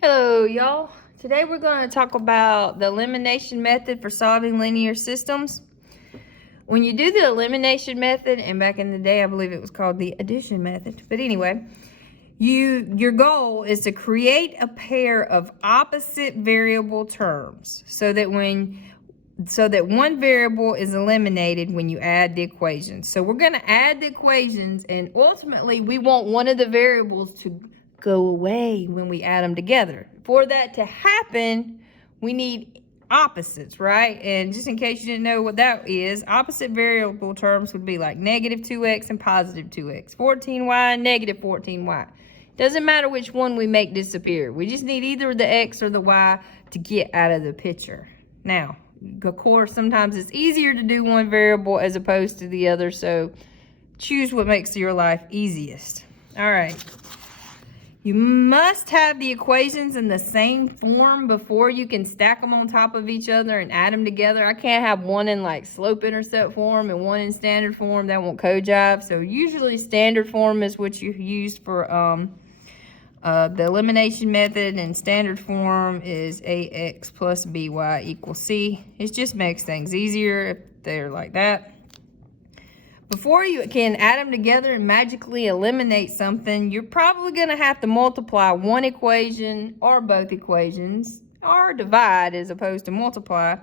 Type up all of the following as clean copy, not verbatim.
Hello, y'all. Today we're going to talk about the elimination method for solving linear systems. When you do the elimination method, and back in the day I believe it was called the addition method, but anyway, your goal is to create a pair of opposite variable terms so that one variable is eliminated when you add the equations. So we're going to add the equations, and ultimately we want one of the variables to go away when we add them together. For that to happen, we need opposites, right? And just in case you didn't know what that is, opposite variable terms would be like negative 2x and positive 2x, 14y and negative 14y. Doesn't matter which one we make disappear. We just need either the x or the y to get out of the picture. Now, of course, sometimes it's easier to do one variable as opposed to the other, so choose what makes your life easiest. All right. You must have the equations in the same form before you can stack them on top of each other and add them together. I can't have one in like slope-intercept form and one in standard form. That won't co-jive. So usually standard form is what you use for the elimination method, and standard form is ax plus by equals c. It just makes things easier if they're like that. Before you can add them together and magically eliminate something, you're probably going to have to multiply one equation or both equations, or divide as opposed to multiply,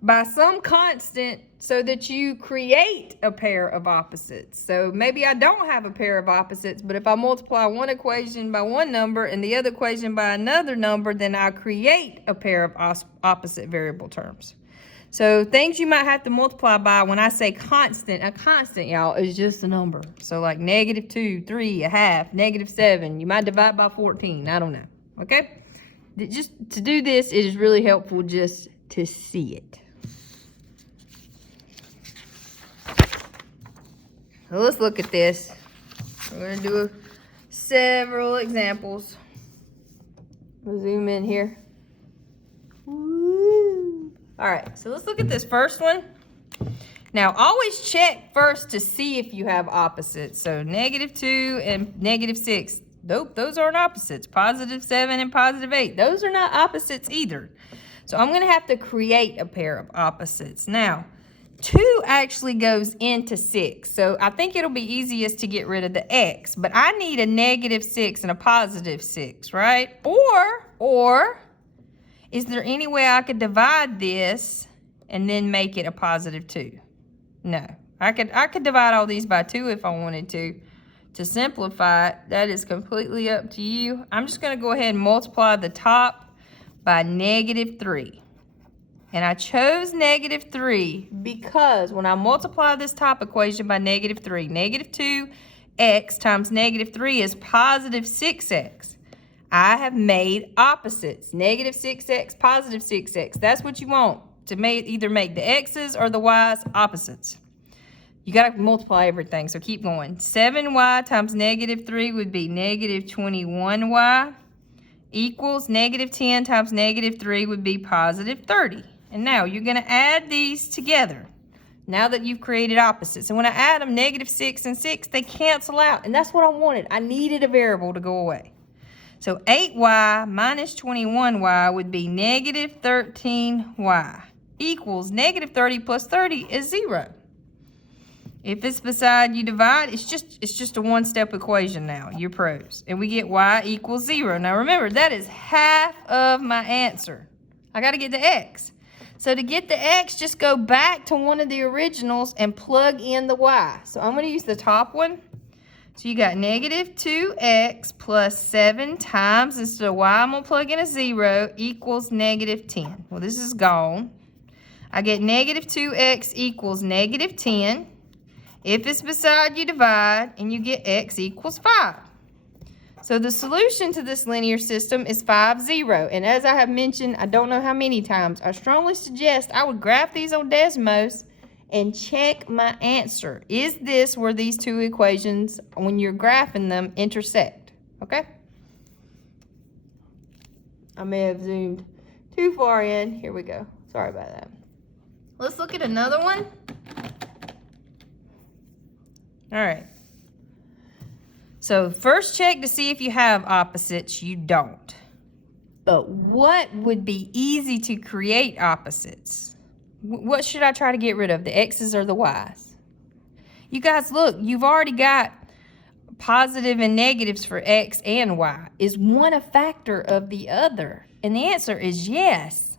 by some constant so that you create a pair of opposites. So maybe I don't have a pair of opposites, but if I multiply one equation by one number and the other equation by another number, then I create a pair of opposite variable terms. So things you might have to multiply by, when I say constant, a constant, y'all, is just a number. So like negative 2, 3, a half, negative 7. You might divide by 14. I don't know. Okay? Just to do this, it is really helpful just to see it. So let's look at this. We're going to do several examples. We'll zoom in here. All right, so let's look at this first one. Now, always check first to see if you have opposites. So negative 2 and negative 6. Nope, those aren't opposites. Positive 7 and positive 8. Those are not opposites either. So I'm going to have to create a pair of opposites. Now, 2 actually goes into 6. So I think it'll be easiest to get rid of the x. But I need a negative 6 and a positive 6, right? Or is there any way I could divide this and then make it a positive 2? No. I could divide all these by 2 if I wanted to. To simplify it, that is completely up to you. I'm just going to go ahead and multiply the top by negative 3. And I chose negative 3 because when I multiply this top equation by negative 3, negative 2x times negative 3 is positive 6x. I have made opposites, negative 6x, positive 6x. That's what you want, to either make the x's or the y's opposites. You got to multiply everything, so keep going. 7y times negative 3 would be negative 21y equals negative 10 times negative 3 would be positive 30. And now you're going to add these together now that you've created opposites. And when I add them, negative 6 and 6, they cancel out. And that's what I wanted. I needed a variable to go away. So 8y minus 21y would be negative 13y equals negative 30 plus 30 is 0. If it's beside you divide, it's just a one-step equation now. You're pros. And we get y equals 0. Now remember, that is half of my answer. I got to get the x. So to get the x, just go back to one of the originals and plug in the y. So I'm going to use the top one. So you got negative 2x plus 7 times, instead of y, I'm going to plug in a 0, equals negative 10. Well, this is gone. I get negative 2x equals negative 10. If it's beside you, divide, and you get x equals 5. So the solution to this linear system is 5, 0. And as I have mentioned, I don't know how many times, I strongly suggest I would graph these on Desmos and check my answer. Is this where these two equations, when you're graphing them, intersect? Okay? I may have zoomed too far in. Here we go. Sorry about that. Let's look at another one. All right. So first check to see if you have opposites. You don't. But what would be easy to create opposites? What should I try to get rid of, the x's or the y's? You guys, look, you've already got positive and negatives for x and y. Is one a factor of the other? And the answer is yes.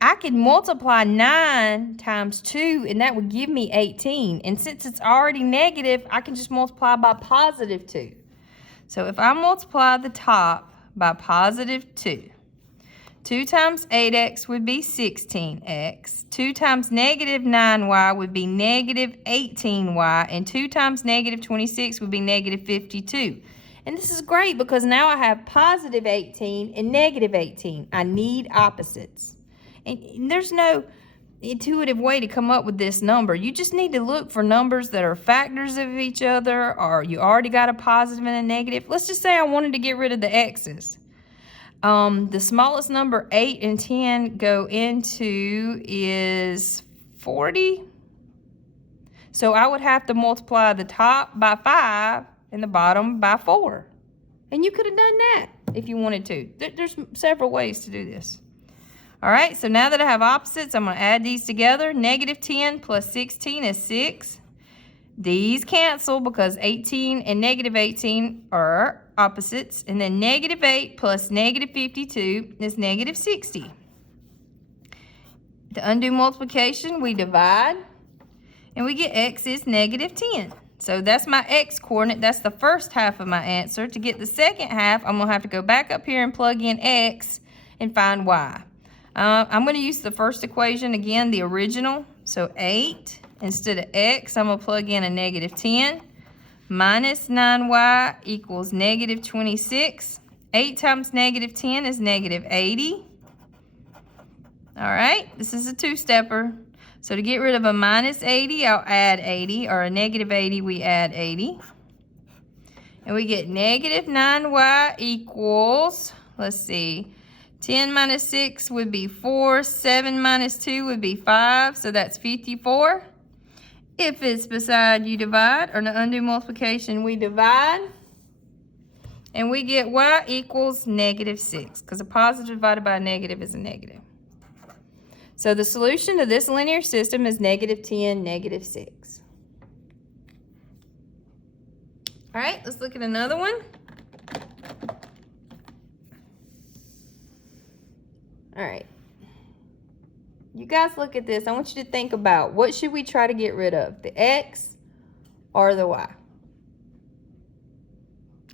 I could multiply 9 times 2, and that would give me 18. And since it's already negative, I can just multiply by positive 2. So if I multiply the top by positive 2, 2 times 8x would be 16x. 2 times negative 9y would be negative 18y. And 2 times negative 26 would be negative 52. And this is great because now I have positive 18 and negative 18. I need opposites. And there's no intuitive way to come up with this number. You just need to look for numbers that are factors of each other, or you already got a positive and a negative. Let's just say I wanted to get rid of the x's. The smallest number 8 and 10 go into is 40. So I would have to multiply the top by 5 and the bottom by 4. And you could have done that if you wanted to. There's several ways to do this. All right, so now that I have opposites, I'm going to add these together. Negative 10 plus 16 is 6. These cancel because 18 and negative 18 are opposites. And then negative 8 plus negative 52 is negative 60. To undo multiplication, we divide, and we get x is negative 10. So that's my x coordinate. That's the first half of my answer. To get the second half, I'm going to have to go back up here and plug in x and find y. I'm going to use the first equation again, the original. So 8 instead of x, I'm going to plug in a negative 10. Minus 9y equals negative 26. 8 times negative 10 is negative 80. All right, this is a two-stepper. So to get rid of a minus 80, I'll add 80, or a negative 80, we add 80. And we get negative 9y equals, let's see, 10 minus 6 would be 4, 7 minus 2 would be 5, so that's 54. If it's beside, you divide, or to undo multiplication, we divide. And we get y equals negative 6, because a positive divided by a negative is a negative. So the solution to this linear system is negative 10, negative 6. All right, let's look at another one. All right. You guys look at this. I want you to think about, what should we try to get rid of, the x or the y?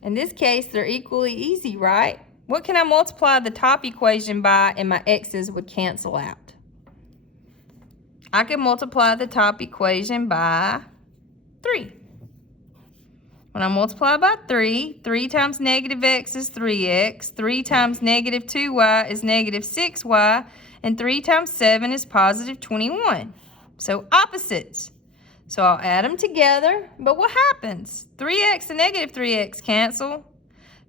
In this case, they're equally easy, right? What can I multiply the top equation by and my x's would cancel out? I can multiply the top equation by 3. When I multiply by 3, 3 times negative x is 3x, 3 times negative 2y is negative 6y, and 3 times 7 is positive 21. So opposites. So I'll add them together, but what happens? 3x and negative 3x cancel.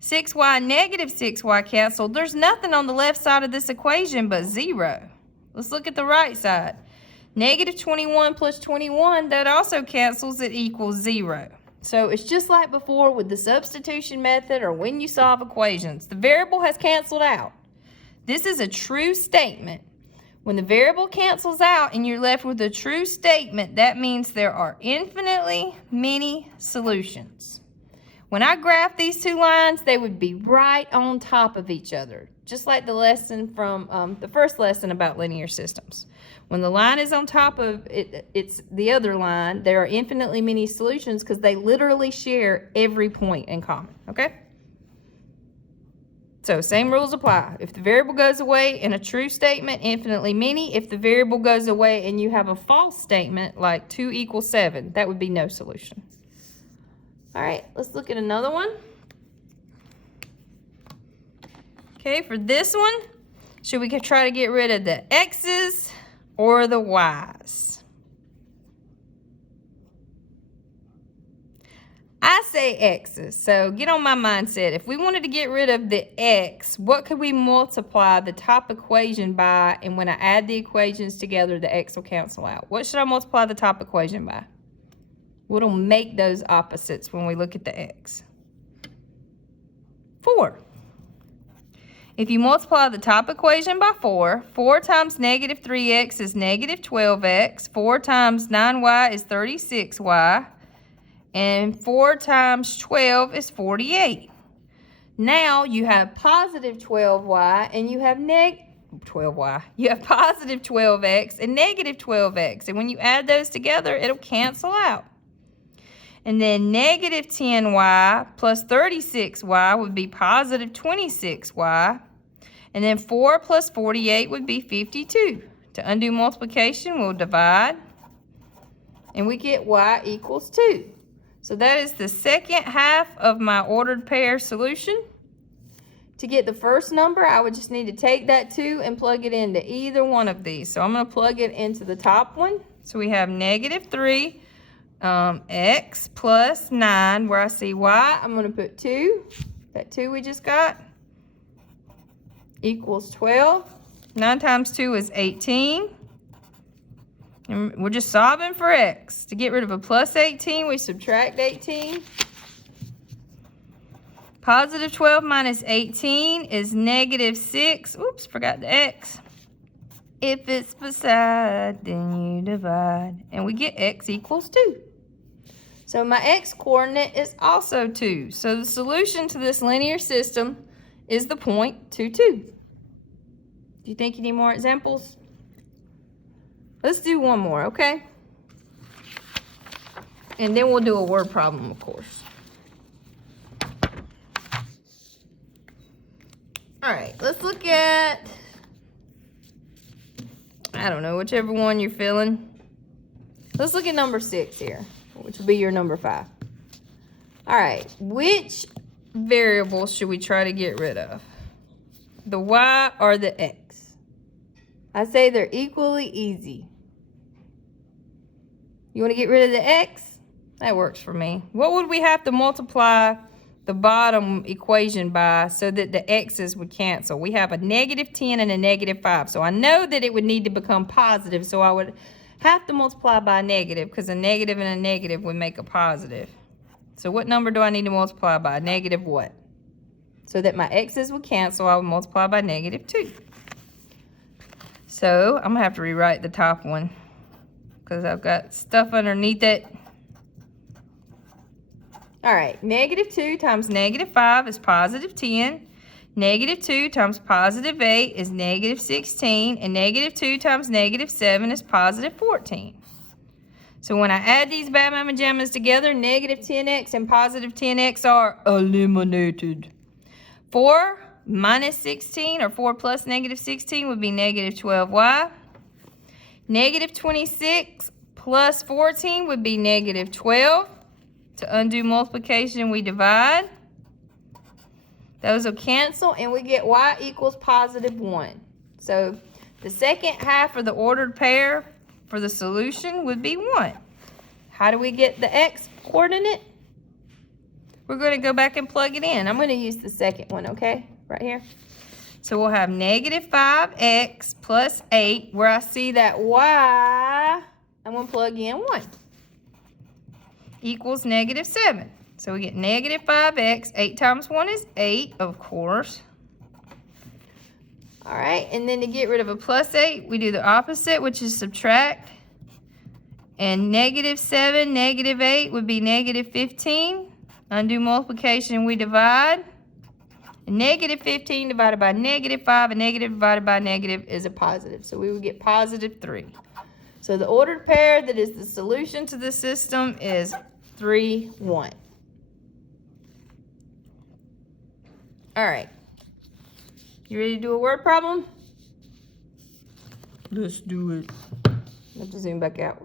6y and negative 6y cancel. There's nothing on the left side of this equation but 0. Let's look at the right side. Negative 21 plus 21, that also cancels, it equals 0. So it's just like before with the substitution method or when you solve equations. The variable has canceled out. This is a true statement. When the variable cancels out and you're left with a true statement, that means there are infinitely many solutions. When I graph these two lines, they would be right on top of each other, just like the lesson from the first lesson about linear systems. When the line is on top of it, it's the other line, there are infinitely many solutions because they literally share every point in common, okay? So same rules apply. If the variable goes away in a true statement, infinitely many. If the variable goes away and you have a false statement like 2 equals 7, that would be no solution. All right, let's look at another one. Okay, for this one, should we try to get rid of the x's or the y's? I say x's, so get on my mindset. If we wanted to get rid of the x, what could we multiply the top equation by? And when I add the equations together, the x will cancel out. What should I multiply the top equation by? What'll make those opposites when we look at the x? 4. If you multiply the top equation by 4, 4 times negative 3x is negative 12x, 4 times 9y is 36y, and 4 times 12 is 48. Now you have positive 12y and you have You have positive 12x and negative 12x. And when you add those together, it'll cancel out. And then negative 10y plus 36y would be positive 26y. And then 4 plus 48 would be 52. To undo multiplication, we'll divide. And we get y equals 2. So that is the second half of my ordered pair solution. To get the first number, I would just need to take that 2 and plug it into either one of these. So I'm going to plug it into the top one. So we have negative 3 x plus 9. Where I see y, I'm going to put 2. That 2 we just got equals 12. 9 times 2 is 18. And we're just solving for x. To get rid of a plus 18, we subtract 18. Positive 12 minus 18 is negative 6. Oops, forgot the x. If it's beside, then you divide. And we get x equals 2. So my x coordinate is also 2. So the solution to this linear system is the point 2, 2. Do you think you need more examples? Let's do one more, okay? And then we'll do a word problem, of course. All right, let's look at, I don't know, whichever one you're feeling. Let's look at number 6 here, which will be your number 5. All right, which variable should we try to get rid of? The y or the x? I say they're equally easy. You want to get rid of the x? That works for me. What would we have to multiply the bottom equation by so that the x's would cancel? We have a negative 10 and a negative 5. So I know that it would need to become positive. So I would have to multiply by a negative because a negative and a negative would make a positive. So what number do I need to multiply by? Negative what? So that my x's would cancel, I would multiply by negative 2. So I'm going to have to rewrite the top one because I've got stuff underneath it. All right, negative 2 times negative 5 is positive 10. Negative 2 times positive 8 is negative 16. And negative 2 times negative 7 is positive 14. So when I add these bad mama jammas together, negative 10x and positive 10x are eliminated. 4 minus 16, or 4 plus negative 16, would be negative 12y. Negative 26 plus 14 would be negative 12. To undo multiplication, we divide. Those will cancel, and we get y equals positive 1. So the second half of the ordered pair for the solution would be 1. How do we get the x coordinate? We're going to go back and plug it in. I'm going to use the second one, okay? Right here. So we'll have negative 5x plus 8. Where I see that y, I'm going to plug in 1. Equals negative 7. So we get negative 5x. 8 times 1 is 8, of course. All right, and then to get rid of a plus 8, we do the opposite, which is subtract. And negative 7, negative 8 would be negative 15. Undo multiplication, we divide. And negative 15 divided by negative 5, and negative divided by negative is a positive. So we would get positive 3. So the ordered pair that is the solution to this system is 3, 1. All right. You ready to do a word problem? Let's do it. I have to zoom back out.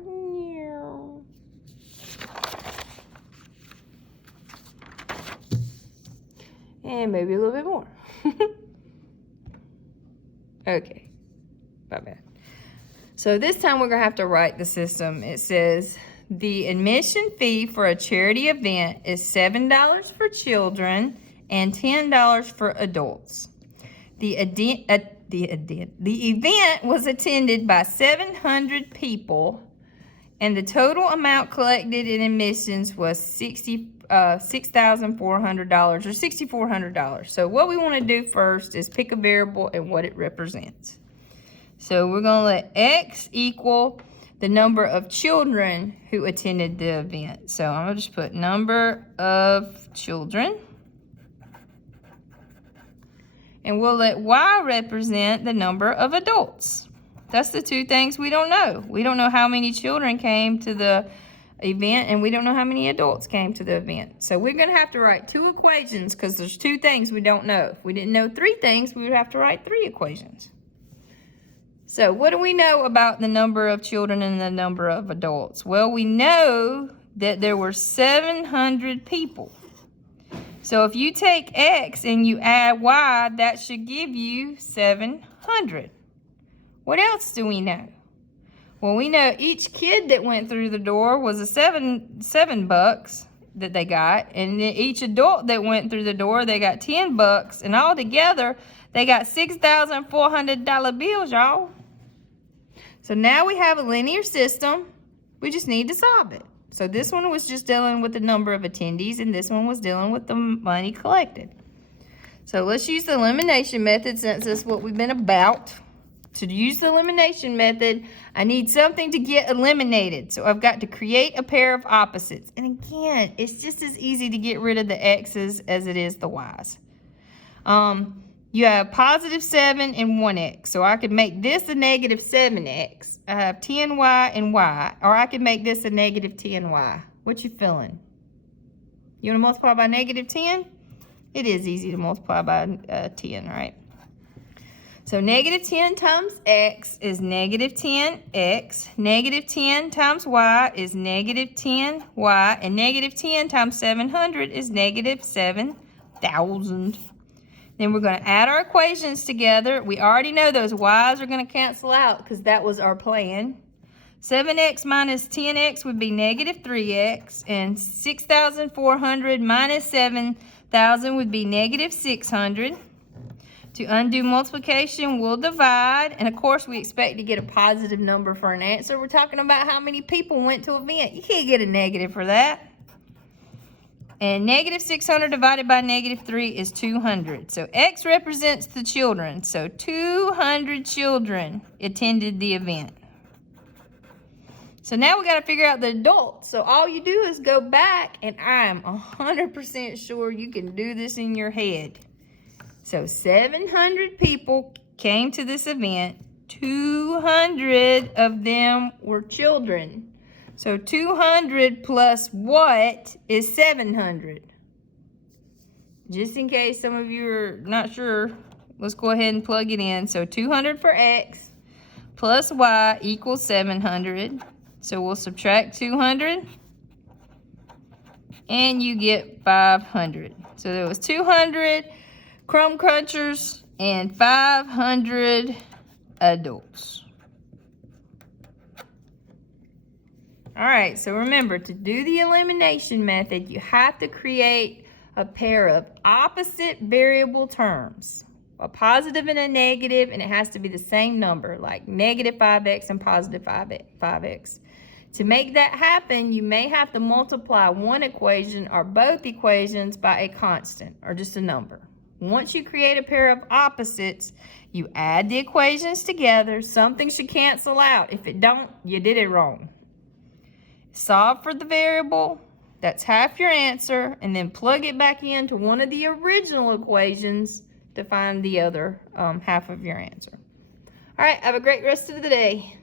And maybe a little bit more. Okay. My bad. So this time we're going to have to write the system. It says the admission fee for a charity event is $7 for children and $10 for adults. The event was attended by 700 people, and the total amount collected in admissions was $6,400 or $6,400. So what we want to do first is pick a variable and what it represents. So we're going to let X equal the number of children who attended the event. So I'm going to just put number of children. And we'll let Y represent the number of adults. That's the two things we don't know. We don't know how many children came to the event, and we don't know how many adults came to the event. So we're going to have to write two equations because there's two things we don't know. If we didn't know three things, we would have to write three equations. So what do we know about the number of children and the number of adults? Well, we know that there were 700 people. So if you take X and you add Y, that should give you 700. What else do we know? Well, we know each kid that went through the door was a seven bucks that they got, and each adult that went through the door, they got 10 bucks, and all together, they got $6,400 bills, y'all. So now we have a linear system. We just need to solve it. So this one was just dealing with the number of attendees, and this one was dealing with the money collected. So let's use the elimination method since that's what we've been about. To use the elimination method, I need something to get eliminated. So I've got to create a pair of opposites. And again, it's just as easy to get rid of the X's as it is the Y's. You have positive 7 and 1X. So I could make this a negative 7X. I have 10Y and Y. Or I could make this a negative 10Y. What you feeling? You want to multiply by negative 10? It is easy to multiply by 10, right? So negative 10 times X is negative 10X. Negative 10 times Y is negative 10Y. And negative 10 times 700 is negative 7,000. Then we're going to add our equations together. We already know those Y's are going to cancel out because that was our plan. 7X minus 10X would be negative 3X. And 6,400 minus 7,000 would be negative 600. To undo multiplication, we'll divide. And of course, we expect to get a positive number for an answer. We're talking about how many people went to an event. You can't get a negative for that. And negative 600 divided by negative 3 is 200. So X represents the children. So 200 children attended the event. So now we got to figure out the adults. So all you do is go back, and I'm 100% sure you can do this in your head. So 700 people came to this event. 200 of them were children. So 200 plus what is 700? Just in case some of you are not sure, let's go ahead and plug it in. So 200 for X plus Y equals 700. So we'll subtract 200 and you get 500. So there was 200 crumb crunchers and 500 adults. All right, so remember, to do the elimination method, you have to create a pair of opposite variable terms, a positive and a negative, and it has to be the same number, like negative 5X and positive 5X. To make that happen, you may have to multiply one equation or both equations by a constant or just a number. Once you create a pair of opposites, you add the equations together. Something should cancel out. If it don't, you did it wrong. Solve for the variable. That's half your answer. And then plug it back into one of the original equations to find the other half of your answer. All right, have a great rest of the day.